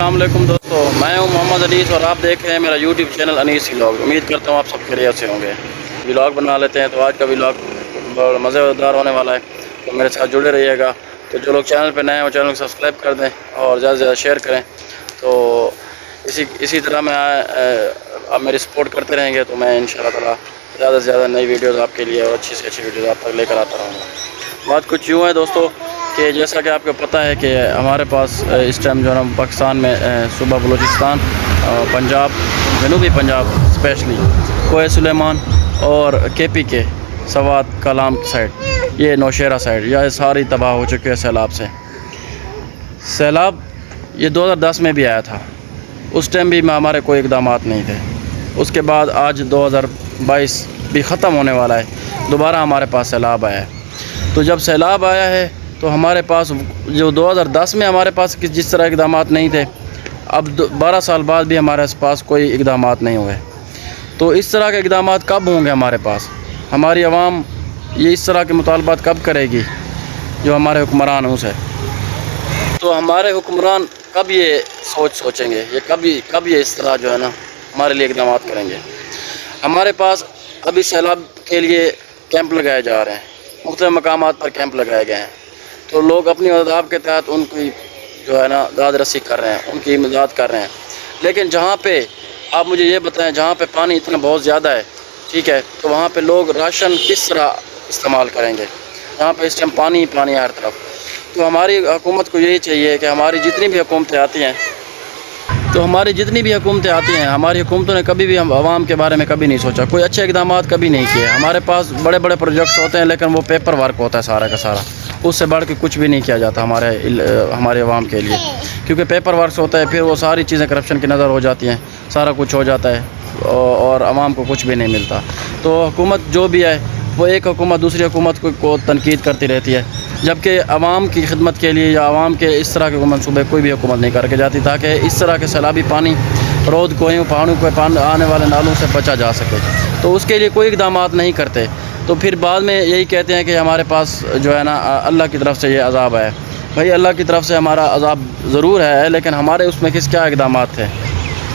السلام علیکم دوستو، میں ہوں محمد انیس اور آپ دیکھ رہے ہیں میرا یوٹیوب چینل انیس ولاگ۔ امید کرتا ہوں آپ سب خیریت سے ہوں گے۔ ولاگ بنا لیتے ہیں، تو آج کا ولاگ بڑا مزیدار ہونے والا ہے، تو میرے ساتھ جڑے رہیے گا۔ تو جو لوگ چینل پہ نئے ہیں وہ چینل کو سبسکرائب کر دیں اور زیادہ سے زیادہ شیئر کریں۔ تو اسی طرح میں آپ میری سپورٹ کرتے رہیں گے تو میں انشاءاللہ تعالی زیادہ سے زیادہ نئی ویڈیوز آپ کے لیے اور اچھی سے اچھی ویڈیوز آپ تک لے کر آتا رہوں گا۔ بات کچھ یوں ہے دوستو کہ جیسا کہ آپ کو پتہ ہے کہ ہمارے پاس اس ٹائم جو ہے نا پاکستان میں صوبہ بلوچستان، پنجاب، جنوبی پنجاب اسپیشلی کوہ سلیمان اور کے سوات کلام سائڈ، یہ نوشہرہ سائڈ، یہ ساری تباہ ہو چکی ہے سیلاب سے۔ سیلاب یہ 2010 میں بھی آیا تھا، اس ٹائم بھی ہمارے کوئی اقدامات نہیں تھے۔ اس کے بعد آج 2022 بھی ختم ہونے والا ہے، دوبارہ ہمارے پاس سیلاب آیا ہے۔ تو جب سیلاب آیا ہے تو ہمارے پاس جو 2010 میں ہمارے پاس جس طرح اقدامات نہیں تھے، اب 12 سال بعد بھی ہمارے پاس کوئی اقدامات نہیں ہوئے۔ تو اس طرح کے اقدامات کب ہوں گے ہمارے پاس؟ ہماری عوام یہ اس طرح کے مطالبات کب کرے گی جو ہمارے حکمران ہیں اسے؟ تو ہمارے حکمران کب یہ سوچیں گے، یہ کب یہ اس طرح جو ہے نا ہمارے لیے اقدامات کریں گے؟ ہمارے پاس ابھی سیلاب کے لیے کیمپ لگائے جا رہے ہیں، مختلف مقامات پر کیمپ لگائے گئے ہیں۔ تو لوگ اپنی مدد کے تحت ان کی جو ہے نا داد رسی کر رہے ہیں، ان کی امداد کر رہے ہیں۔ لیکن جہاں پہ آپ مجھے یہ بتائیں، جہاں پہ پانی اتنا بہت زیادہ ہے، ٹھیک ہے، تو وہاں پہ لوگ راشن کس طرح استعمال کریں گے؟ جہاں پہ اس ٹائم پانی ہی پانی ہے ہر طرف۔ تو ہماری حکومت کو یہی چاہیے کہ ہماری جتنی بھی حکومتیں آتی ہیں، ہماری حکومتوں نے کبھی بھی ہم عوام کے بارے میں کبھی نہیں سوچا، کوئی اچھے اقدامات کبھی نہیں کیے۔ ہمارے پاس بڑے بڑے پروجیکٹس ہوتے ہیں لیکن وہ پیپر ورک ہوتا ہے سارا کا سارا، اس سے بڑھ کے کچھ بھی نہیں کیا جاتا ہمارے عوام کے لیے، کیونکہ پیپر ورکس ہوتا ہے، پھر وہ ساری چیزیں کرپشن کی نظر ہو جاتی ہیں، سارا کچھ ہو جاتا ہے اور عوام کو کچھ بھی نہیں ملتا۔ تو حکومت جو بھی ہے وہ ایک حکومت دوسری حکومت کو تنقید کرتی رہتی ہے، جبکہ عوام کی خدمت کے لیے یا عوام کے اس طرح کے منصوبے کوئی بھی حکومت نہیں کر کے جاتی، تاکہ اس طرح کے سیلابی پانی رود کوہیوں پہاڑوں پہ آنے والے نالوں سے بچا جا سکے۔ تو اس کے لیے کوئی اقدامات نہیں کرتے، تو پھر بعد میں یہی کہتے ہیں کہ ہمارے پاس جو ہے نا اللہ کی طرف سے یہ عذاب ہے۔ بھائی اللہ کی طرف سے ہمارا عذاب ضرور ہے، لیکن ہمارے اس میں کیا اقدامات تھے؟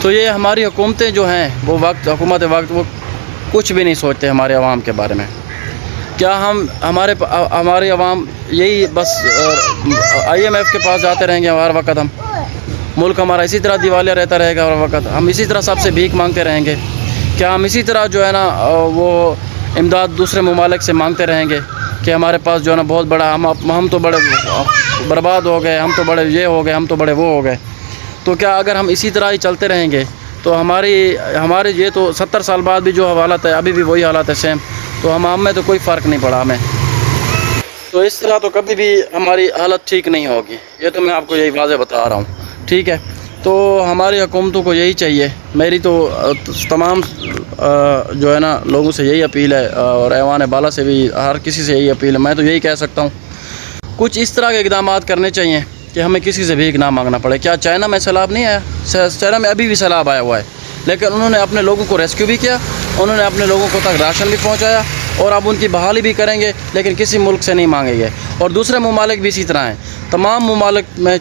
تو یہ ہماری حکومتیں جو ہیں وہ حکومت وقت وہ کچھ بھی نہیں سوچتے ہمارے عوام کے بارے میں۔ کیا ہمارے عوام یہی بس IMF کے پاس جاتے رہیں گے ہر وقت؟ ہم ملک ہمارا اسی طرح دیوالیہ رہتا رہے گا ہر وقت؟ ہم اسی طرح سب سے بھیک مانگتے رہیں گے؟ کیا ہم اسی طرح جو ہے نا وہ امداد دوسرے ممالک سے مانگتے رہیں گے کہ ہمارے پاس جو ہے نا بہت بڑا ہم تو بڑے برباد ہو گئے، ہم تو بڑے یہ ہو گئے، ہم تو بڑے وہ ہو گئے؟ تو کیا اگر ہم اسی طرح ہی چلتے رہیں گے تو ہمارے یہ تو 70 سال بعد بھی جو حالت ہے ابھی بھی وہی حالت ہے سیم، تو ہم میں تو کوئی فرق نہیں پڑا ہمیں۔ تو اس طرح تو کبھی بھی ہماری حالت ٹھیک نہیں ہوگی، یہ تو میں آپ کو یہی واضح بتا رہا ہوں، ٹھیک ہے؟ تو ہماری حکومتوں کو یہی چاہیے، میری تو تمام جو ہے نا لوگوں سے یہی اپیل ہے اور ایوان بالا سے بھی ہر کسی سے یہی اپیل ہے، میں تو یہی کہہ سکتا ہوں کچھ اس طرح کے اقدامات کرنے چاہیے کہ ہمیں کسی سے بھیک نہ مانگنا پڑے۔ کیا چائنا میں سیلاب نہیں آیا؟ چائنا میں ابھی بھی سیلاب آیا ہوا ہے، لیکن انہوں نے اپنے لوگوں کو ریسکیو بھی کیا، انہوں نے اپنے لوگوں کو تک راشن بھی پہنچایا، اور اب ان کی بحالی بھی کریں گے، لیکن کسی ملک سے نہیں مانگیں گے۔ اور دوسرے ممالک بھی اسی طرح ہیں، تمام ممالک میں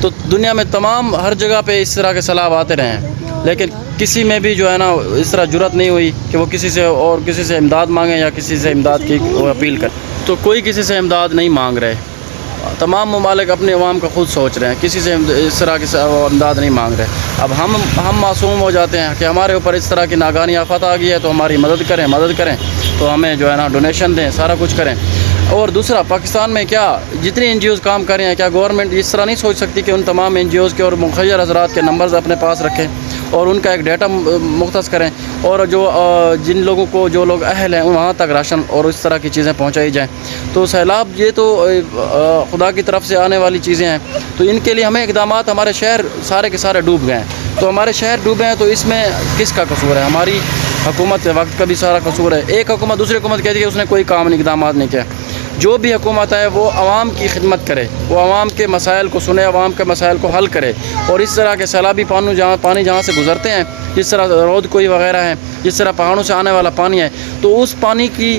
تو دنیا میں تمام ہر جگہ پہ اس طرح کے سیلاب آتے رہے ہیں، لیکن کسی میں بھی جو ہے نا اس طرح جرات نہیں ہوئی کہ وہ کسی سے امداد مانگیں یا کسی سے امداد کی اپیل کریں۔ تو کوئی کسی سے امداد نہیں مانگ رہے، تمام ممالک اپنے عوام کا خود سوچ رہے ہیں، کسی سے اس طرح کی امداد نہیں مانگ رہے۔ اب ہم معصوم ہو جاتے ہیں کہ ہمارے اوپر اس طرح کی ناگہانی آفت آ گئی ہے تو ہماری مدد کریں، تو ہمیں جو ہے نا ڈونیشن دیں، سارا کچھ کریں۔ اور دوسرا، پاکستان میں کیا جتنی NGOs کام کر رہے ہیں، کیا گورنمنٹ اس طرح نہیں سوچ سکتی کہ ان تمام NGOs کے اور مخیر حضرات کے نمبرز اپنے پاس رکھیں اور ان کا ایک ڈیٹا مختص کریں، اور جن لوگوں کو جو لوگ اہل ہیں وہاں تک راشن اور اس طرح کی چیزیں پہنچائی جائیں؟ تو سیلاب یہ تو خدا کی طرف سے آنے والی چیزیں ہیں، تو ان کے لیے ہمیں اقدامات، ہمارے شہر سارے کے سارے ڈوب گئے ہیں، تو ہمارے شہر ڈوبے ہیں، تو اس میں کس کا قصور ہے؟ ہماری حکومت وقت کا بھی سارا قصور ہے۔ ایک حکومت دوسری حکومت کہتی ہے کہ اس نے کوئی کام اقدامات نہیں کیا۔ جو بھی حکومت ہے وہ عوام کی خدمت کرے، وہ عوام کے مسائل کو سنے، عوام کے مسائل کو حل کرے، اور اس طرح کے سیلابی پانی جہاں سے گزرتے ہیں، جس طرح رود کوئی وغیرہ ہیں، جس طرح پہاڑوں سے آنے والا پانی ہے، تو اس پانی کی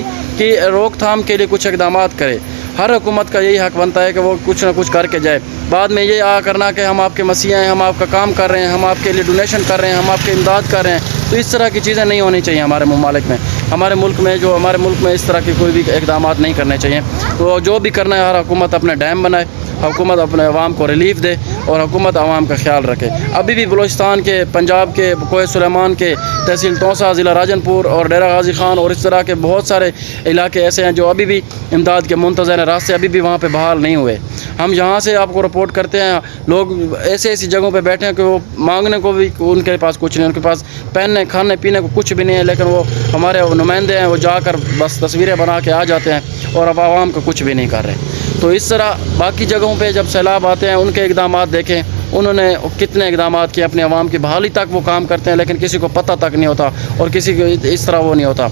روک تھام کے لیے کچھ اقدامات کرے۔ ہر حکومت کا یہی حق بنتا ہے کہ وہ کچھ نہ کچھ کر کے جائے. بعد میں یہ کرنا کہ ہم آپ کے مسیح ہیں, ہم آپ کا کام کر رہے ہیں, ہم آپ کے لیے ڈونیشن کر رہے ہیں, ہم آپ کی امداد کر رہے ہیں. تو اس طرح کی چیزیں نہیں ہونی چاہیے ہمارے ممالک میں. ہمارے ملک میں اس طرح کے کوئی بھی اقدامات نہیں کرنے چاہیے. تو جو بھی کرنا ہے ہر حکومت اپنے ڈیم بنائے, حکومت اپنے عوام کو ریلیف دے اور حکومت عوام کا خیال رکھے. ابھی بھی بلوچستان کے, پنجاب کے, کوہ سلیمان کے, تحصیل توسا, ضلع راجن پور اور ڈیرہ غازی خان اور اس طرح کے بہت سارے علاقے ایسے ہیں جو ابھی بھی امداد کے منتظر ہیں. راستے ابھی بھی وہاں پہ بحال نہیں ہوئے. ہم یہاں سے آپ کو رپورٹ کرتے ہیں, لوگ ایسی جگہوں پہ بیٹھے ہیں کہ وہ مانگنے کو بھی ان کے پاس کچھ نہیں, ان کے پاس پہننے کھانے پینے کو کچھ بھی نہیں ہے, لیکن وہ ہمارے نمائندے ہیں, وہ جا کر بس تصویریں بنا کے آ جاتے ہیں اور اب عوام کو کچھ بھی نہیں کر رہے. تو اس طرح باقی جگہوں پہ جب سیلاب آتے ہیں ان کے اقدامات دیکھیں, انہوں نے کتنے اقدامات کیے اپنے عوام کی بحالی تک وہ کام کرتے ہیں, لیکن کسی کو پتہ تک نہیں ہوتا اور کسی کو اس طرح وہ نہیں ہوتا.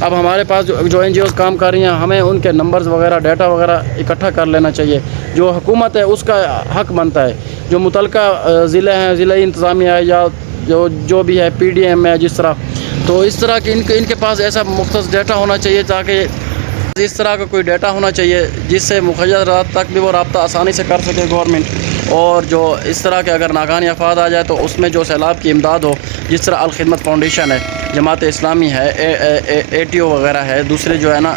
اب ہمارے پاس جو NGOs کام کر رہی ہیں, ہمیں ان کے نمبرز وغیرہ, ڈیٹا وغیرہ اکٹھا کر لینا چاہیے. جو حکومت ہے اس کا حق بنتا ہے, جو متعلقہ ضلع ہیں, ضلعی انتظامیہ ہے یا جو بھی ہے PDM ہے جس طرح, تو اس طرح کہ ان کے پاس ایسا مختص ڈیٹا ہونا چاہیے تاکہ اس طرح کا کوئی ڈیٹا ہونا چاہیے جس سے مخرجات تک بھی وہ رابطہ آسانی سے کر سکے گورنمنٹ. اور جو اس طرح کے اگر ناگہانی آفات آ جائے تو اس میں جو سیلاب کی امداد ہو, جس طرح الخدمت فاؤنڈیشن ہے, جماعت اسلامی ہے, ATO وغیرہ ہے, دوسرے جو ہے نا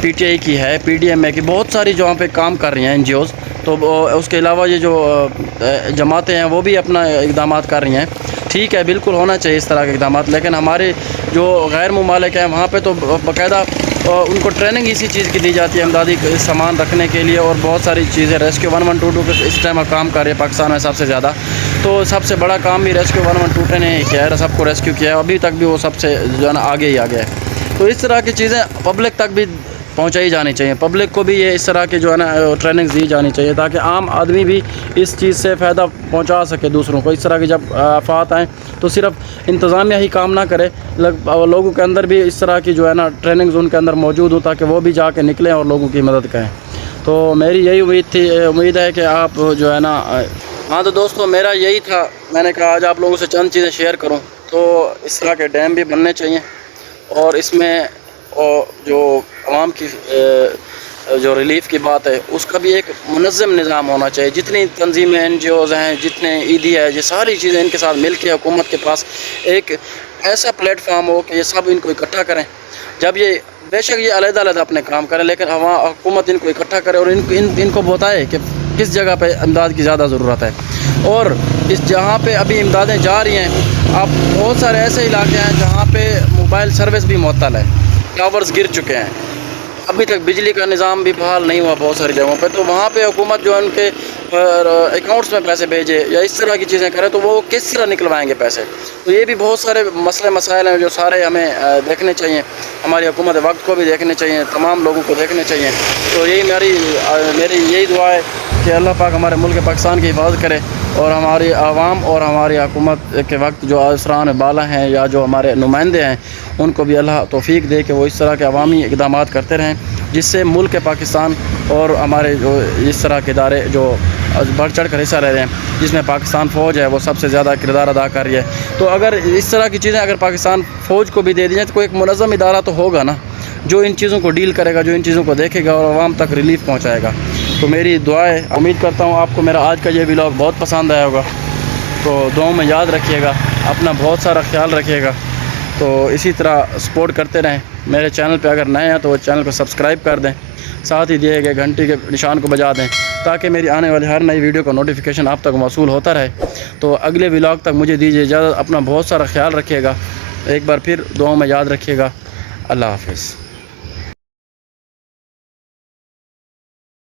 PTI کی ہے, PDMA کی, بہت ساری جو وہاں پہ کام کر رہی ہیں NGOs. تو اس کے علاوہ یہ جو جماعتیں ہیں وہ بھی اپنا اقدامات کر رہی ہیں. ٹھیک ہے, بالکل ہونا چاہیے اس طرح کے اقدامات, لیکن ہمارے جو غیر ممالک ہیں وہاں پہ تو باقاعدہ ان کو ٹریننگ اسی چیز کی دی جاتی ہے, امدادی سامان رکھنے کے لیے اور بہت ساری چیزیں. ریسکیو 1122 کے اس ٹائم کام کر رہے ہیں پاکستان میں سب سے زیادہ, تو سب سے بڑا کام بھی ریسکیو 1122 نے کیا ہے, سب کو ریسکیو کیا ہے. ابھی تک بھی وہ سب سے جو ہے نا آگے ہی آگے ہے. تو اس طرح کی چیزیں پبلک تک بھی پہنچائی جانی چاہیے, پبلک کو بھی یہ اس طرح کی جو ہے نا ٹریننگ دی جانی چاہیے تاکہ عام آدمی بھی اس چیز سے فائدہ پہنچا سکے دوسروں کو. اس طرح کی جب آفات آئیں تو صرف انتظامیہ ہی کام نہ کرے, لوگوں کے اندر بھی اس طرح کی جو ہے نا ٹریننگز ان کے اندر موجود ہوں تاکہ وہ بھی جا کے نکلیں اور لوگوں کی مدد کریں. تو میری یہی امید ہے کہ آپ جو ہے نا. ہاں تو دوستو میرا یہی تھا, میں نے کہا آج آپ لوگوں سے چند چیزیں شیئر کروں. تو اس طرح کے ڈیم بھی بننے چاہیے اور اس میں جو عوام کی جو ریلیف کی بات ہے اس کا بھی ایک منظم نظام ہونا چاہیے. جتنی تنظیمیں NGOs ہیں, جتنے ED ہے, یہ ساری چیزیں ان کے ساتھ مل کے حکومت کے پاس ایک ایسا پلیٹ فارم ہو کہ یہ سب ان کو اکٹھا کریں. جب یہ بے شک یہ علیحدہ علیحدہ اپنے کام کریں, لیکن حکومت ان کو اکٹھا کرے اور ان کو بتائے کہ کس جگہ پہ امداد کی زیادہ ضرورت ہے. اور اس جہاں پہ ابھی امدادیں جا رہی ہیں, اب بہت سارے ایسے علاقے ہیں جہاں پہ موبائل سروس بھی معطل ہے, ٹاورز گر چکے ہیں, ابھی تک بجلی کا نظام بھی بحال نہیں ہوا بہت ساری جگہوں پہ. تو وہاں پہ حکومت جو ہے ان کے اکاؤنٹس میں پیسے بھیجے یا اس طرح کی چیزیں کرے تو وہ کس طرح نکلوائیں گے پیسے. تو یہ بھی بہت سارے مسائل ہیں جو سارے ہمیں دیکھنے چاہیے. ہماری حکومت وقت کو بھی دیکھنے چاہیے, تمام لوگوں کو دیکھنے چاہیے. تو یہی میری یہی دعا ہے کہ اللہ پاک ہمارے ملک پاکستان کی حفاظت کرے اور ہماری عوام اور ہماری حکومت کے وقت جو افسران بالا ہیں یا جو ہمارے نمائندے ہیں ان کو بھی اللہ توفیق دے کہ وہ اس طرح کے عوامی اقدامات کرتے رہیں جس سے ملک پاکستان اور ہمارے جو اس طرح کے ادارے جو بڑھ چڑھ کر حصہ لے رہے ہیں جس میں پاکستان فوج ہے وہ سب سے زیادہ کردار ادا کر رہی ہے. تو اگر اس طرح کی چیزیں اگر پاکستان فوج کو بھی دے دی جائیں تو کوئی ایک منظم ادارہ تو ہوگا نا جو ان چیزوں کو ڈیل کرے گا, جو ان چیزوں کو دیکھے گا اور عوام تک ریلیف پہنچائے گا. تو میری دعا ہے, امید کرتا ہوں آپ کو میرا آج کا یہ ولاگ بہت پسند آیا ہوگا. تو دعاؤں میں یاد رکھیے گا, اپنا بہت سارا خیال رکھیے گا. تو اسی طرح سپورٹ کرتے رہیں. میرے چینل پہ اگر نئے ہیں تو وہ چینل کو سبسکرائب کر دیں, ساتھ ہی دیے گئے گھنٹی کے نشان کو بجا دیں تاکہ میری آنے والی ہر نئی ویڈیو کا نوٹیفیکیشن آپ تک موصول ہوتا رہے. تو اگلے ولاگ تک مجھے دیجیے اجازت, اپنا بہت سارا خیال رکھیے گا. ایک بار پھر دعاؤں میں یاد رکھیے گا. اللہ حافظ.